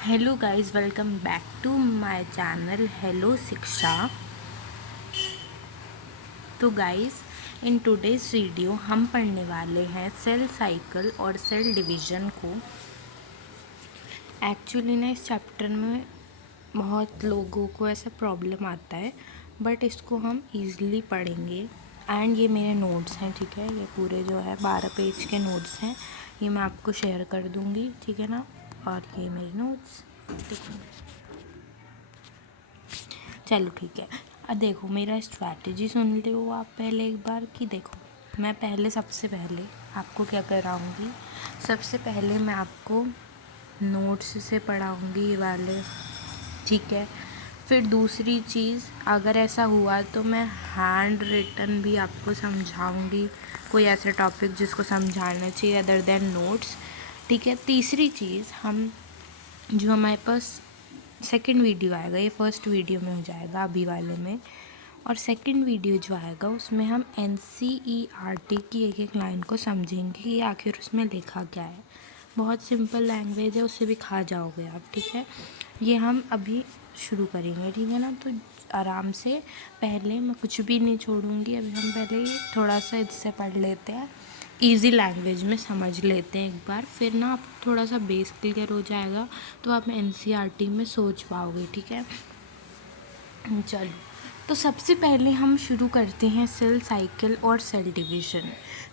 Hello guys, welcome back to my channel hello Shiksha. तो guys, in today's video हम पढ़ने वाले हैं सेल साइकिल और सेल डिवीज़न को। एक्चुअली ना इस चैप्टर में बहुत लोगों को ऐसा प्रॉब्लम आता है, बट इसको हम इजीली पढ़ेंगे। एंड ये मेरे नोट्स हैं, ठीक है। ये पूरे जो है 12 पेज के नोट्स हैं, ये मैं आपको शेयर कर दूँगी, ठीक है ना। और ये मेरे नोट्स देखो। चलो ठीक है। अब देखो, मेरा स्ट्रैटेजी सुन लो आप पहले एक बार कि देखो, मैं पहले सबसे पहले आपको क्या कराऊंगी। सबसे पहले मैं आपको नोट्स से पढ़ाऊंगी ये वाले, ठीक है। फिर दूसरी चीज़, अगर ऐसा हुआ तो मैं हैंड रिटन भी आपको समझाऊंगी, कोई ऐसा टॉपिक जिसको समझाना चाहिए अदर देन नोट्स, ठीक है। तीसरी चीज़, हम जो हमारे पास सेकंड वीडियो आएगा, ये फर्स्ट वीडियो में हो जाएगा अभी वाले में, और सेकंड वीडियो जो आएगा उसमें हम NCERT की एक एक लाइन को समझेंगे कि आखिर उसमें लिखा क्या है। बहुत सिंपल लैंग्वेज है, उससे भी खा जाओगे आप, ठीक है। ये हम अभी शुरू करेंगे, ठीक है ना। तो आराम से, पहले मैं कुछ भी नहीं छोड़ूंगी, अभी हम पहले थोड़ा सा इससे पढ़ लेते हैं, इजी लैंग्वेज में समझ लेते हैं एक बार, फिर ना आप थोड़ा सा बेस क्लियर हो जाएगा, तो आप NCERT में सोच पाओगे, ठीक है। चलो, तो सबसे पहले हम शुरू करते हैं सेल साइकिल और सेल डिवीज़न।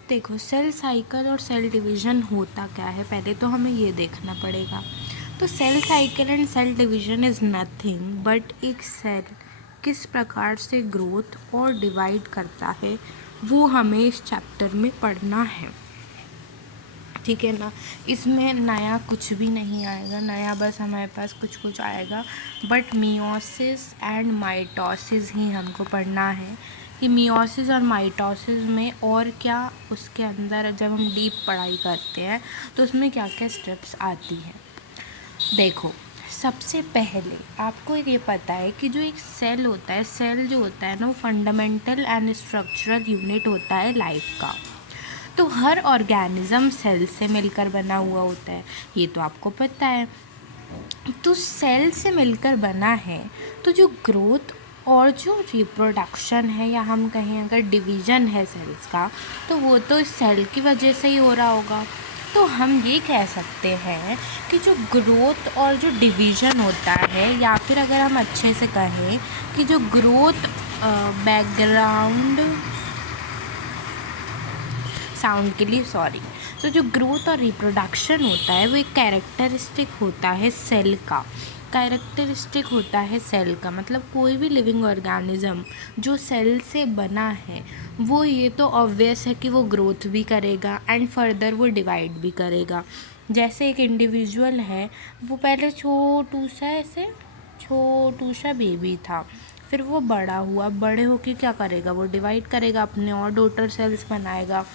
देखो, सेल साइकिल और सेल डिवीज़न होता क्या है, पहले तो हमें ये देखना पड़ेगा। तो cell cycle and cell division is nothing but एक सेल किस प्रकार से ग्रोथ और डिवाइड करता है, वो हमें इस चैप्टर में पढ़ना है, ठीक है ना। इसमें नया कुछ भी नहीं आएगा, नया बस हमारे पास कुछ कुछ आएगा, बट मियोसिस एंड माइटोसिस ही हमको पढ़ना है कि मियोसिस और माइटोसिस में और क्या, उसके अंदर जब हम डीप पढ़ाई करते हैं तो उसमें क्या क्या स्टेप्स आती हैं। देखो, सबसे पहले आपको ये पता है कि जो एक सेल होता है, सेल जो होता है ना, वो फंडामेंटल एंड स्ट्रक्चरल यूनिट होता है लाइफ का। तो हर ऑर्गेनिज्म सेल से मिलकर बना हुआ होता है, ये तो आपको पता है। तो सेल से मिलकर बना है, तो जो ग्रोथ और जो रिप्रोडक्शन है, या हम कहें अगर डिवीज़न है सेल्स का, तो वो तो इस सेल की वजह से ही हो रहा होगा। तो हम ये कह सकते हैं कि जो ग्रोथ और जो डिवीज़न होता है, या फिर अगर हम अच्छे से कहें कि जो ग्रोथ बैकग्राउंड साउंड के लिए सॉरी, तो जो ग्रोथ और रिप्रोडक्शन होता है वो एक कैरेक्टरिस्टिक होता है सेल का। कैरेक्टरिस्टिक होता है सेल का, मतलब कोई भी लिविंग ऑर्गेनिज्म जो सेल से बना है, वो ये तो ऑब्वियस है कि वो ग्रोथ भी करेगा एंड फर्दर वो डिवाइड भी करेगा। जैसे एक इंडिविजुअल है, वो पहले छोटू सा ऐसे छोटू सा बेबी था, फिर वो बड़ा हुआ, बड़े होके क्या करेगा, वो डिवाइड करेगा, अपने और डॉटर सेल्स बनाएगा।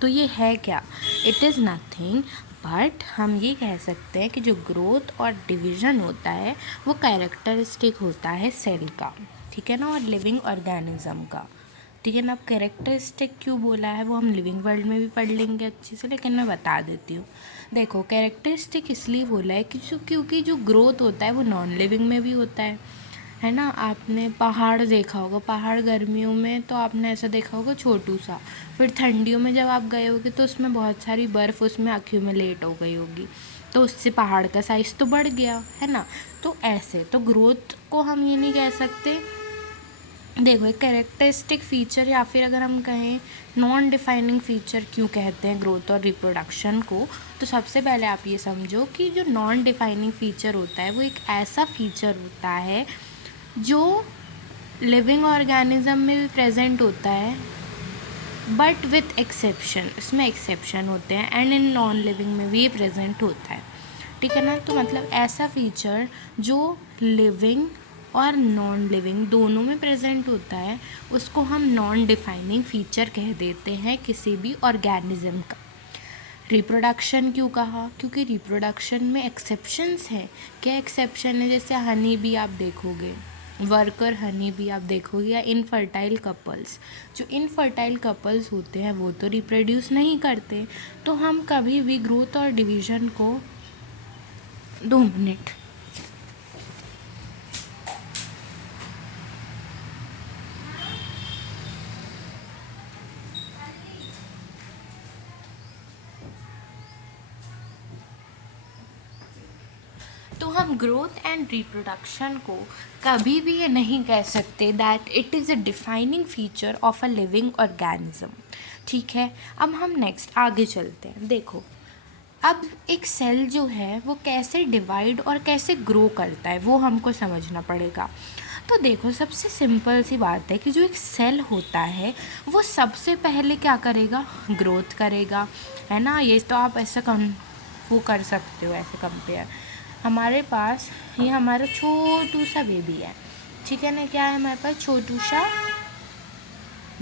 तो ये है क्या, इट इज़ नथिंग बट हम ये कह सकते हैं कि जो ग्रोथ और डिवीज़न होता है वो कैरेक्टरिस्टिक होता है सेल का, ठीक है ना, और लिविंग ऑर्गेनिज्म का, ठीक है ना। अब कैरेक्टरिस्टिक क्यों बोला है वो हम लिविंग वर्ल्ड में भी पढ़ लेंगे अच्छे से, लेकिन मैं बता देती हूँ। देखो, कैरेक्टरिस्टिक इसलिए बोला है कि क्योंकि जो ग्रोथ होता है वो नॉन लिविंग में भी होता है ना। आपने पहाड़ देखा होगा, पहाड़ गर्मियों में तो आपने ऐसा देखा होगा छोटू सा, फिर ठंडियों में जब आप गए होगे तो उसमें बहुत सारी बर्फ़ उसमें अक्यूमुलेट हो गई होगी, तो उससे पहाड़ का साइज़ तो बढ़ गया, है ना। तो ऐसे तो ग्रोथ को हम ये नहीं कह सकते। देखो, एक कैरेक्टरिस्टिक फ़ीचर, या फिर अगर हम कहें नॉन डिफाइनिंग फ़ीचर क्यों कहते हैं ग्रोथ और रिप्रोडक्शन को, तो सबसे पहले आप ये समझो कि जो नॉन डिफाइनिंग फ़ीचर होता है वो एक ऐसा फ़ीचर होता है जो लिविंग ऑर्गेनिज्म में भी प्रेजेंट होता है, बट विथ एक्सेप्शन, इसमें एक्सेप्शन होते हैं, एंड इन नॉन लिविंग में भी प्रेजेंट होता है, ठीक है ना। तो मतलब ऐसा फीचर जो लिविंग और नॉन लिविंग दोनों में प्रेजेंट होता है, उसको हम नॉन डिफाइनिंग फीचर कह देते हैं किसी भी ऑर्गेनिज्म का। रिप्रोडक्शन क्यों कहा, क्योंकि रिप्रोडक्शन में एक्सेप्शंस हैं। क्या एक्सेप्शन है, जैसे हनी भी आप देखोगे, वर्कर हनी भी आप देखोगे, या इनफर्टाइल कपल्स, जो इनफर्टाइल कपल्स होते हैं वो तो रिप्रोड्यूस नहीं करते। तो हम कभी भी ग्रोथ और डिवीज़न को 2 मिनट। तो हम ग्रोथ एंड रिप्रोडक्शन को कभी भी ये नहीं कह सकते that it is a defining feature of a living organism. ठीक है, अब हम नेक्स्ट आगे चलते हैं। देखो, अब एक सेल जो है वो कैसे डिवाइड और कैसे ग्रो करता है वो हमको समझना पड़ेगा। तो देखो, सबसे सिंपल सी बात है कि जो एक सेल होता है वो सबसे पहले क्या करेगा, ग्रोथ करेगा, है ना। ये तो आप ऐसा वो कर सकते हो, ऐसे कंपेयर। हमारे पास ये हमारा छोटू सा बेबी है, ठीक है ना। क्या है हमारे पास, छोटू सा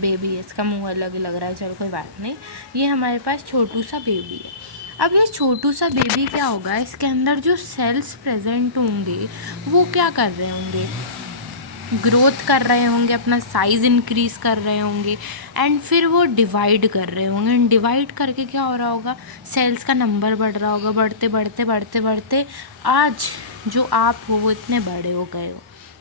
बेबी है। इसका मुंह अलग लग रहा है, चलो कोई बात नहीं। ये हमारे पास छोटू सा बेबी है। अब ये छोटू सा बेबी क्या होगा, इसके अंदर जो सेल्स प्रेजेंट होंगे वो क्या कर रहे होंगे, ग्रोथ कर रहे होंगे, अपना साइज़ इंक्रीज़ कर रहे होंगे, एंड फिर वो डिवाइड कर रहे होंगे। एंड डिवाइड करके क्या हो रहा होगा, सेल्स का नंबर बढ़ रहा होगा, बढ़ते बढ़ते बढ़ते बढ़ते आज जो आप हो वो इतने बड़े हो गए हो,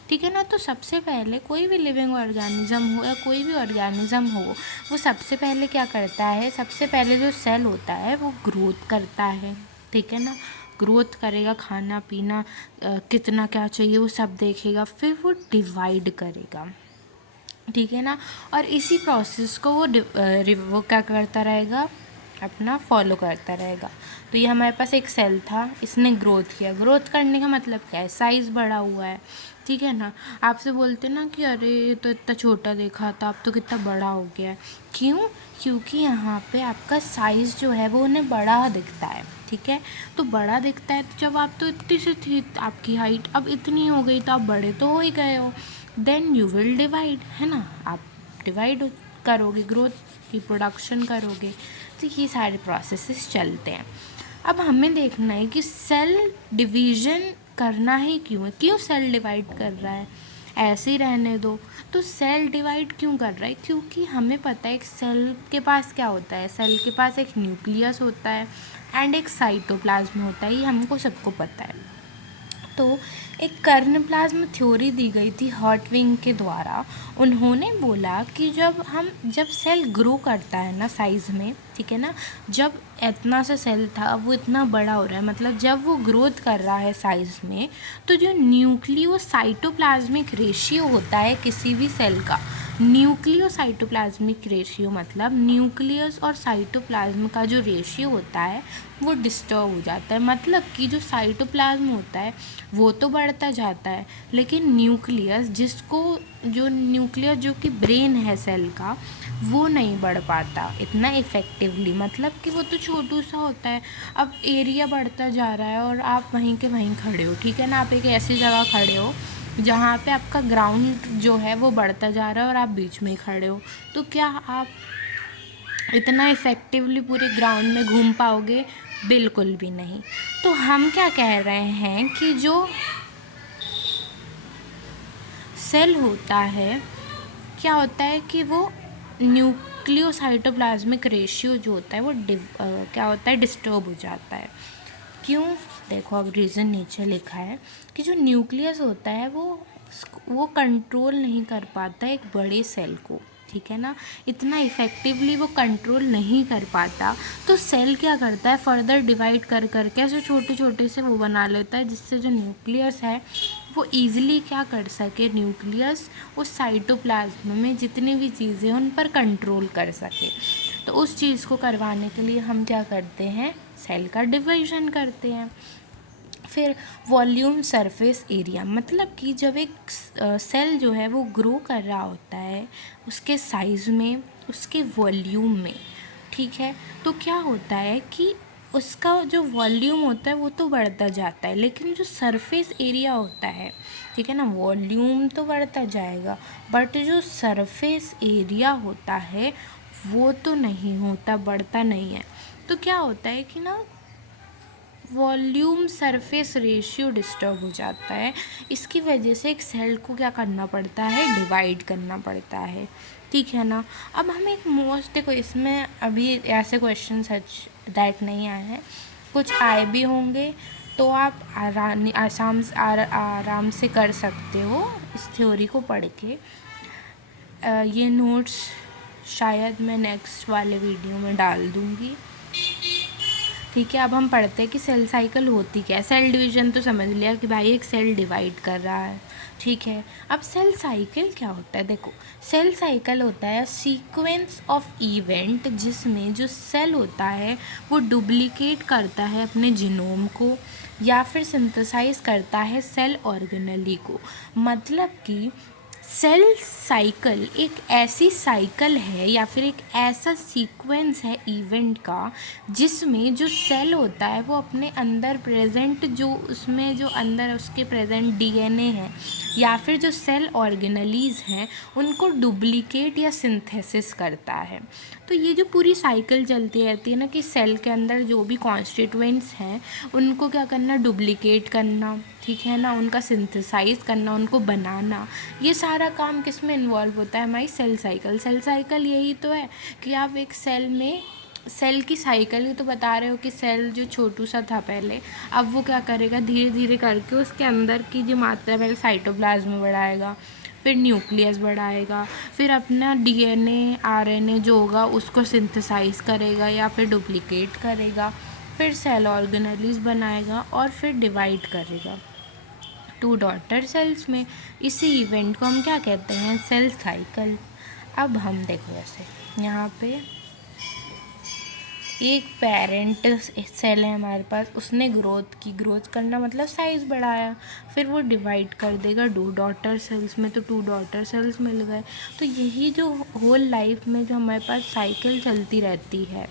ठीक है ना। तो सबसे पहले कोई भी लिविंग ऑर्गेनिज्म हो या कोई भी ऑर्गेनिज्म हो, वो सबसे पहले क्या करता है, सबसे पहले जो सेल होता है वो ग्रोथ करता है, ठीक है ना। ग्रोथ करेगा, खाना पीना कितना क्या चाहिए वो सब देखेगा, फिर वो डिवाइड करेगा, ठीक है ना। और इसी प्रोसेस को वो क्या करता रहेगा, अपना फॉलो करता रहेगा। तो ये हमारे पास एक सेल था, इसने ग्रोथ किया। ग्रोथ करने का मतलब क्या है, साइज़ बढ़ा हुआ है, ठीक है ना। आपसे बोलते ना कि अरे ये तो इतना छोटा देखा था, अब तो कितना बड़ा हो गया है। क्यों, क्योंकि यहाँ पे आपका साइज़ जो है वो उन्हें बड़ा दिखता है, ठीक है। तो बड़ा दिखता है, तो जब आप तो इतनी सी थी आपकी हाइट, अब इतनी हो गई तो आप बड़े तो हो ही गए हो, देन यू विल डिवाइड, है ना। आप डिवाइड करोगे, ग्रोथ रिप्रोडक्शन करोगे। तो ये सारे प्रोसेसेस चलते हैं। अब हमें देखना है कि सेल डिवीज़न करना ही क्यों है, क्यों सेल डिवाइड कर रहा है, ऐसे ही रहने दो। तो सेल डिवाइड क्यों कर रहा है, क्योंकि हमें पता है एक सेल के पास क्या होता है, सेल के पास एक न्यूक्लियस होता है एंड एक साइटोप्लाज्म होता है, ये हमको सबको पता है। तो एक कर्नप्लाज्म थ्योरी दी गई थी हर्टविंग के द्वारा। उन्होंने बोला कि जब सेल ग्रो करता है ना साइज़ में, ठीक है ना, जब इतना सा सेल था अब वो इतना बड़ा हो रहा है, मतलब जब वो ग्रोथ कर रहा है साइज़ में, तो जो न्यूक्लियोसाइटोप्लाज्मिक रेशियो होता है किसी भी सेल का, न्यूक्लियोसाइटोप्लाज्मिक रेशियो मतलब न्यूक्लियस और साइटोप्लाज्म का जो रेशियो होता है वो डिस्टर्ब हो जाता है। मतलब कि जो साइटोप्लाज्म होता है वो तो बढ़ता जाता है, लेकिन न्यूक्लियस जो कि ब्रेन है सेल का, वो नहीं बढ़ पाता इतना इफ़ेक्टिवली। मतलब कि वो तो छोटू सा होता है। अब एरिया बढ़ता जा रहा है और आप वहीं के वहीं खड़े हो, ठीक है ना। आप एक ऐसी जगह खड़े हो जहाँ पे आपका ग्राउंड जो है वो बढ़ता जा रहा है और आप बीच में ही खड़े हो, तो क्या आप इतना इफ़ेक्टिवली पूरे ग्राउंड में घूम पाओगे, बिल्कुल भी नहीं। तो हम क्या कह रहे हैं कि जो सेल होता है, क्या होता है कि वो न्यूक्लियोसाइटोप्लाज्मिक रेशियो जो होता है वो क्या होता है, डिस्टर्ब हो जाता है। क्यों, देखो अब रीज़न नीचे लिखा है कि जो न्यूक्लियस होता है वो कंट्रोल नहीं कर पाता एक बड़े सेल को, ठीक है ना। इतना इफ़ेक्टिवली वो कंट्रोल नहीं कर पाता, तो सेल क्या करता है, फर्दर डिवाइड कर करके ऐसे छोटे छोटे से वो बना लेता है, जिससे जो न्यूक्लियस है वो ईज़िली क्या कर सके, न्यूक्लियस उस साइटोप्लाज्म में जितनी भी चीज़ें उन पर कंट्रोल कर सके। तो उस चीज़ को करवाने के लिए हम क्या करते हैं, सेल का डिवीज़न करते हैं। फिर वॉल्यूम सरफेस एरिया, मतलब कि जब एक सेल जो है वो ग्रो कर रहा होता है उसके साइज़ में, उसके वॉल्यूम में, ठीक है, तो क्या होता है कि उसका जो वॉल्यूम होता है वो तो बढ़ता जाता है, लेकिन जो सरफेस एरिया होता है, ठीक है ना, वॉल्यूम तो बढ़ता जाएगा बट जो सरफेस एरिया होता है वो तो नहीं होता, बढ़ता नहीं है। तो क्या होता है कि ना वॉल्यूम सरफेस रेशियो डिस्टर्ब हो जाता है। इसकी वजह से एक सेल को क्या करना पड़ता है, डिवाइड करना पड़ता है, ठीक है ना। अब हमें एक मोस्ट, देखो इसमें अभी ऐसे क्वेश्चन सच दैट नहीं आए हैं, कुछ आए भी होंगे तो आप आराम से कर सकते हो इस थ्योरी को पढ़ के। ये नोट्स शायद मैं नेक्स्ट वाले वीडियो में डाल दूँगी, ठीक है। अब हम पढ़ते हैं कि सेल साइकिल होती क्या है। सेल डिवीज़न तो समझ लिया कि भाई एक सेल डिवाइड कर रहा है, ठीक है। अब सेल साइकिल क्या होता है, देखो सेल साइकिल होता है सीक्वेंस ऑफ इवेंट जिसमें जो सेल होता है वो डुप्लीकेट करता है अपने जीनोम को या फिर सिंथेसाइज करता है सेल ऑर्गेनेली को। मतलब कि सेल साइकिल एक ऐसी साइकिल है या फिर एक ऐसा सीक्वेंस है इवेंट का जिसमें जो सेल होता है वो अपने अंदर प्रेजेंट जो उसमें जो अंदर उसके प्रेजेंट डीएनए है या फिर जो सेल ऑर्गेनेलीज हैं उनको डुप्लीकेट या सिंथेसिस करता है। तो ये जो पूरी साइकिल चलती रहती है ना कि सेल के अंदर जो भी कॉन्स्टिट्यूएंट्स हैं उनको क्या करना, डुप्लीकेट करना, ठीक है ना, उनका सिंथेसाइज करना, उनको बनाना, ये सारा काम किस में इन्वॉल्व होता है, हमारी सेल साइकिल। सेल साइकिल यही तो है कि आप एक सेल में सेल की साइकिल ही तो बता रहे हो कि सेल जो छोटू सा था पहले, अब वो क्या करेगा, धीरे धीरे करके उसके अंदर की जो मात्रा पहले साइटोप्लाज्म बढ़ाएगा, फिर न्यूक्लियस बढ़ाएगा, फिर अपना डीएनए आरएनए जो होगा उसको सिंथेसाइज करेगा या फिर डुप्लीकेट करेगा, फिर सेल ऑर्गेनेलीज बनाएगा और फिर डिवाइड करेगा 2 डॉटर सेल्स में। इसी इवेंट को हम क्या कहते हैं, सेल साइकिल। अब हम देखो ऐसे यहाँ पे एक पेरेंट सेल है हमारे पास, उसने ग्रोथ करना मतलब साइज़ बढ़ाया, फिर वो डिवाइड कर देगा 2 डॉटर सेल्स में, तो 2 डॉटर सेल्स मिल गए। तो यही जो होल लाइफ में जो हमारे पास साइकिल चलती रहती है,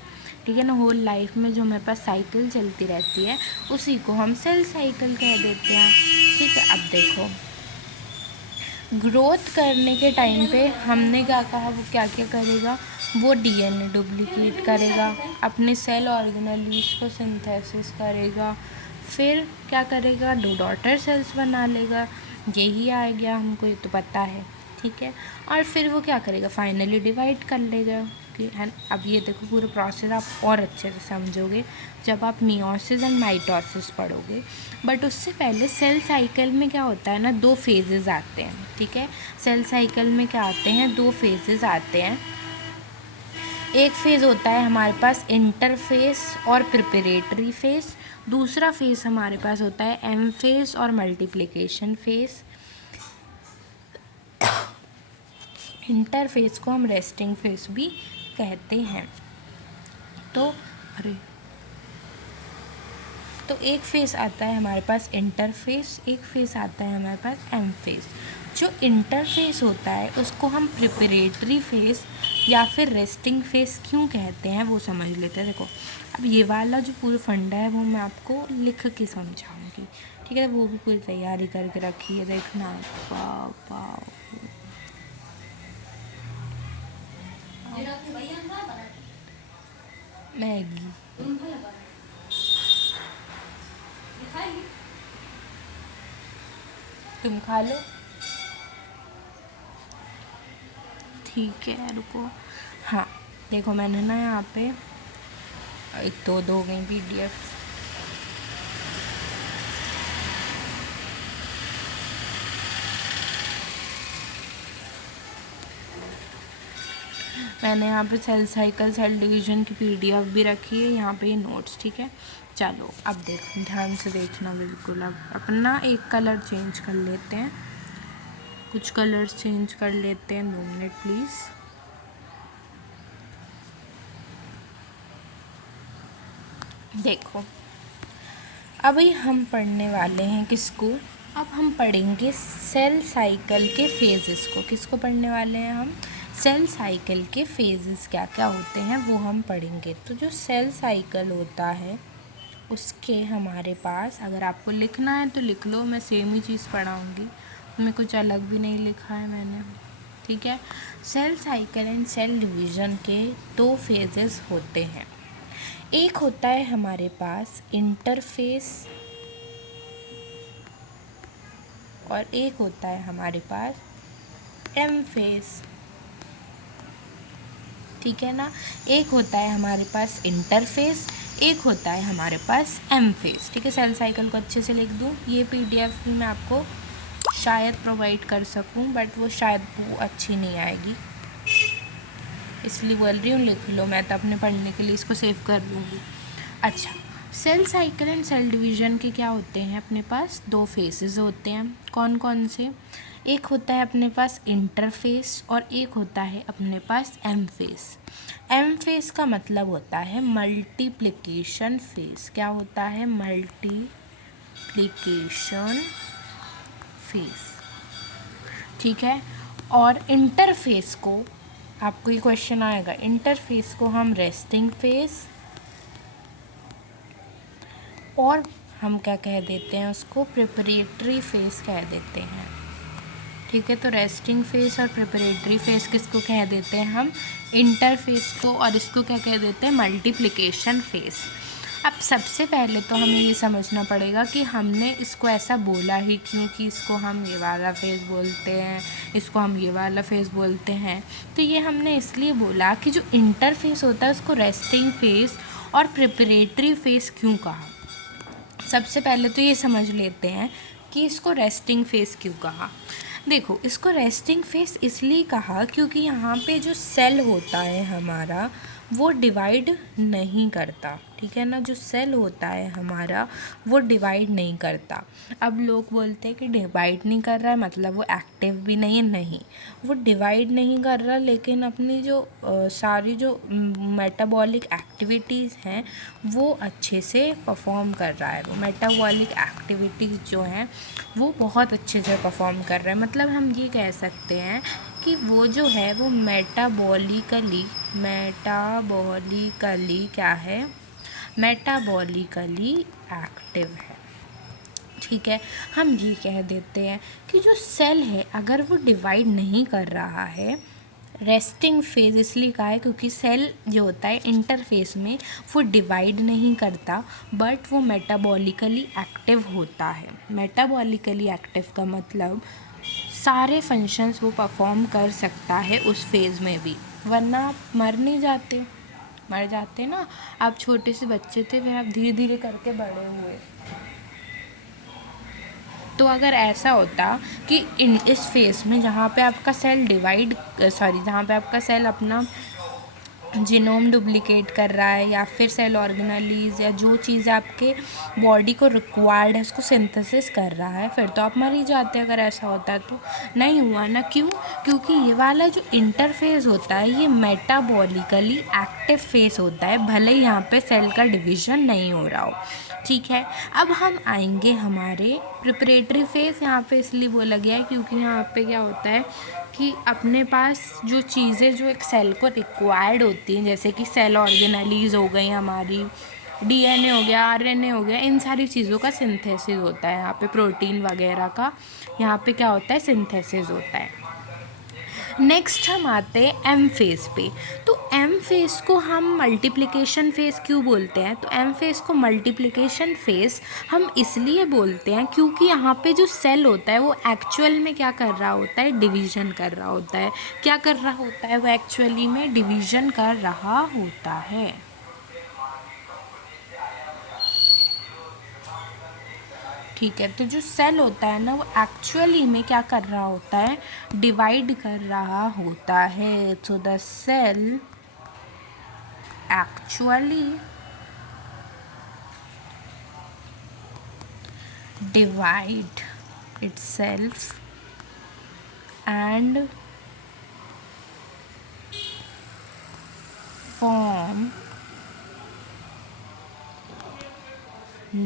ठीक है ना, होल लाइफ में जो हमारे पास साइकिल चलती रहती है उसी को हम सेल साइकिल कह देते हैं, ठीक है। अब देखो ग्रोथ करने के टाइम पे हमने क्या कहा, वो क्या क्या करेगा, वो डीएनए डुप्लीकेट करेगा, अपने सेल ऑर्गेनेलीज को सिंथेसिस करेगा, फिर क्या करेगा, 2 डॉटर सेल्स बना लेगा, यही आ गया, हमको ये तो पता है, ठीक है। और फिर वो क्या करेगा, फाइनली डिवाइड कर लेगा, है। अब ये देखो पूरा प्रोसेस आप और अच्छे से समझोगे जब आप मियोसिस एंड माइटोसिस पढ़ोगे। बट उससे पहले सेल साइकिल में क्या होता है ना, 2 फेजेस आते हैं, ठीक है। सेल साइकिल में क्या आते हैं, 2 फेजेस आते हैं। एक फेज़ होता है हमारे पास इंटरफेस और प्रिपरेटरी फेज़, दूसरा फेज़ हमारे पास होता है एम फेज़ और मल्टीप्लिकेशन फेज़। इंटरफेस को हम रेस्टिंग फेस भी कहते हैं। तो एक फेस आता है हमारे पास इंटरफेस, एक फेस आता है हमारे पास एम फेस। जो इंटरफेस होता है उसको हम प्रिपरेटरी फेस या फिर रेस्टिंग फेस क्यों कहते हैं वो समझ लेते हैं। देखो अब ये वाला जो पूरा फंडा है वो मैं आपको लिख के समझाऊंगी, ठीक है। वो भी पूरी तैयारी करके रखी है, देखना। वाह मैगी तुम खा लो, ठीक है, रुको। हाँ देखो मैंने ना यहाँ पे एक तो दो गई PDF, मैंने यहाँ पे सेल साइकिल सेल डिवीज़न की PDF भी रखी है, यहाँ पे ये नोट्स, ठीक है। चलो अब देखो ध्यान से देखना बिल्कुल। अब अपना एक कलर चेंज कर लेते हैं, कुछ कलर्स चेंज कर लेते हैं, 2 मिनट प्लीज़। देखो अभी हम पढ़ने वाले हैं किसको, अब हम पढ़ेंगे सेल साइकिल के फेजेस को। किसको पढ़ने वाले हैं हम, सेल साइकिल के फेजेस क्या क्या होते हैं वो हम पढ़ेंगे। तो जो सेल साइकिल होता है उसके हमारे पास, अगर आपको लिखना है तो लिख लो, मैं सेम ही चीज़ पढ़ाऊँगी, मैं कुछ अलग भी नहीं लिखा है मैंने, ठीक है। Cell cycle and cell division के 2 फेजेस होते हैं। एक होता है हमारे पास इंटरफेस और एक होता है हमारे पास एम फेस, ठीक है ना। एक होता है हमारे पास इंटरफेस, एक होता है हमारे पास एम फेस, ठीक है। सेल साइकिल को अच्छे से लिख दूँ, ये PDF भी मैं आपको शायद प्रोवाइड कर सकूँ, बट वो शायद वो अच्छी नहीं आएगी, इसलिए बोल रही हूँ लिख लो, मैं तो अपने पढ़ने के लिए इसको सेव कर लूँगी। अच्छा, cell cycle and cell division के क्या होते हैं अपने पास, 2 फेसेस होते हैं। कौन कौन से, एक होता है अपने पास इंटरफेस और एक होता है अपने पास एम फेस। एम फेस का मतलब होता है मल्टीप्लिकेशन फेस। क्या होता है, मल्टीप्लिकेशन फेस, ठीक है। और इंटरफेस को, आपको ये क्वेश्चन आएगा, इंटरफेस को हम रेस्टिंग फेस और हम क्या कह देते हैं उसको, प्रिपरेटरी फेस कह देते हैं, ठीक है। तो रेस्टिंग फेस और प्रिपरेटरी फेस किसको कह देते हैं हम, इंटरफेस को, और इसको क्या कह देते हैं, मल्टीप्लिकेशन फेस। अब सबसे पहले तो हमें ये समझना पड़ेगा कि हमने इसको ऐसा बोला ही क्यों, कि इसको हम ये वाला फेस बोलते हैं, इसको हम ये वाला फेस बोलते हैं। तो ये हमने इसलिए बोला कि जो इंटरफेस होता है उसको रेस्टिंग फेस और प्रिपरेटरी फेस क्यों कहा। सबसे पहले तो ये समझ लेते हैं कि इसको रेस्टिंग फेस क्यों कहा। देखो, इसको रेस्टिंग फेस इसलिए कहा क्योंकि यहाँ पे जो सेल होता है हमारा वो डिवाइड नहीं करता, ठीक है ना। जो सेल होता है हमारा वो डिवाइड नहीं करता। अब लोग बोलते हैं कि डिवाइड नहीं कर रहा है मतलब वो एक्टिव भी नहीं है, नहीं, वो डिवाइड नहीं कर रहा, लेकिन अपनी जो सारी जो मेटाबॉलिक एक्टिविटीज़ हैं वो अच्छे से परफॉर्म कर रहा है। वो मेटाबॉलिक एक्टिविटीज़ जो हैं वो बहुत अच्छे से परफॉर्म कर रहा है। मतलब हम ये कह सकते हैं कि वो जो है वो मेटाबॉलिकली क्या है, मेटाबॉलिकली एक्टिव है, ठीक है। हम ये कह देते हैं कि जो सेल है अगर वो डिवाइड नहीं कर रहा है, रेस्टिंग फेज इसलिए कहा है क्योंकि सेल जो होता है इंटरफेस में वो डिवाइड नहीं करता, बट वो मेटाबॉलिकली एक्टिव होता है। मेटाबॉलिकली एक्टिव का मतलब सारे फंक्शंस वो परफॉर्म कर सकता है उस फेज़ में भी, वरना आप मर नहीं जाते, मर जाते ना। आप छोटे से बच्चे थे, फिर आप धीरे धीरे करके बड़े हुए। तो अगर ऐसा होता कि इस फेज़ में जहाँ पे आपका सेल जहाँ पे आपका सेल अपना जीनोम डुप्लिकेट कर रहा है या फिर सेल ऑर्गेनेलीज या जो चीज़ आपके बॉडी को रिक्वायर्ड है उसको सिंथेसिस कर रहा है, फिर तो आप मर ही जाते अगर ऐसा होता है। तो नहीं हुआ ना, क्यों, क्योंकि ये वाला जो इंटरफेस होता है ये मेटाबॉलिकली एक्टिव फेस होता है, भले ही यहाँ पे सेल का डिवीज़न नहीं हो रहा हो, ठीक है। अब हम आएंगे हमारे प्रिपरेटरी फेस। यहाँ पे इसलिए बोला गया है क्योंकि यहाँ पे क्या होता है कि अपने पास जो चीज़ें जो एक सेल को रिक्वायर्ड होती हैं, जैसे कि सेल ऑर्गेनेलीज हो गई हमारी, DNA हो गया, RNA हो गया, इन सारी चीज़ों का सिंथेसिस होता है यहाँ पे, प्रोटीन वगैरह का यहाँ पे क्या होता है, सिंथेसिस होता है। नेक्स्ट हम आते हैं एम फेज़ पे। तो एम फेज़ को हम मल्टीप्लिकेशन फेज़ क्यों बोलते हैं, तो एम फेज़ को मल्टीप्लिकेशन फेज़ हम इसलिए बोलते हैं क्योंकि यहाँ पे जो सेल होता है वो एक्चुअल में क्या कर रहा होता है, डिवीज़न कर रहा होता है। क्या कर रहा होता है, वो एक्चुअली में डिवीज़न कर रहा होता है, ठीक है। तो जो सेल होता है ना वो एक्चुअली में क्या कर रहा होता है, डिवाइड कर रहा होता है। तो the cell actually divide itself and form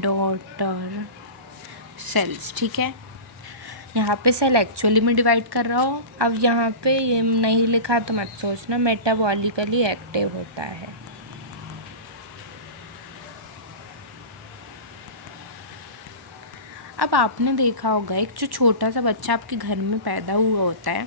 daughter cells, ठीक है। यहाँ पे सेल एक्चुअली में डिवाइड कर रहा हो। अब यहाँ पे ये नहीं लिखा तो मत सोचना, मेटाबॉलिकली एक्टिव होता है। अब आपने देखा होगा एक जो छोटा सा बच्चा आपके घर में पैदा हुआ होता है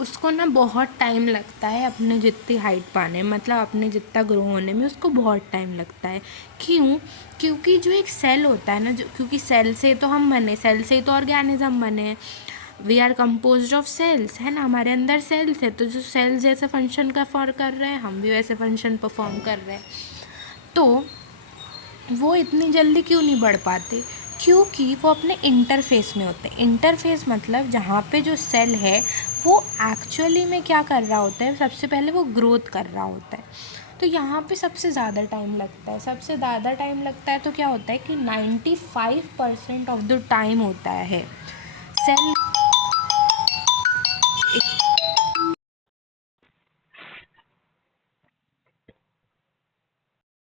उसको ना बहुत टाइम लगता है अपने जितनी हाइट पाने में, मतलब अपने जितना ग्रो होने में उसको बहुत टाइम लगता है। क्यों, क्योंकि जो एक सेल होता है ना, जो क्योंकि सेल से तो हम बने, सेल से तो ऑर्गेनिज्म बने हैं, we are composed of cells, है ना, हमारे अंदर सेल्स है। तो जो सेल्स जैसे फंक्शन परफॉर्म कर रहे हैं हम भी वैसे फंक्शन परफॉर्म कर रहे हैं। तो वो इतनी जल्दी क्यों नहीं बढ़ पाते? क्योंकि वो अपने इंटरफेस में होते हैं। इंटरफेस मतलब जहाँ पे जो सेल है वो एक्चुअली में क्या कर रहा होता है, सबसे पहले वो ग्रोथ कर रहा होता है। तो यहाँ पे सबसे ज़्यादा टाइम लगता है। सबसे ज़्यादा टाइम लगता है तो क्या होता है कि 95% ऑफ द टाइम होता है सेल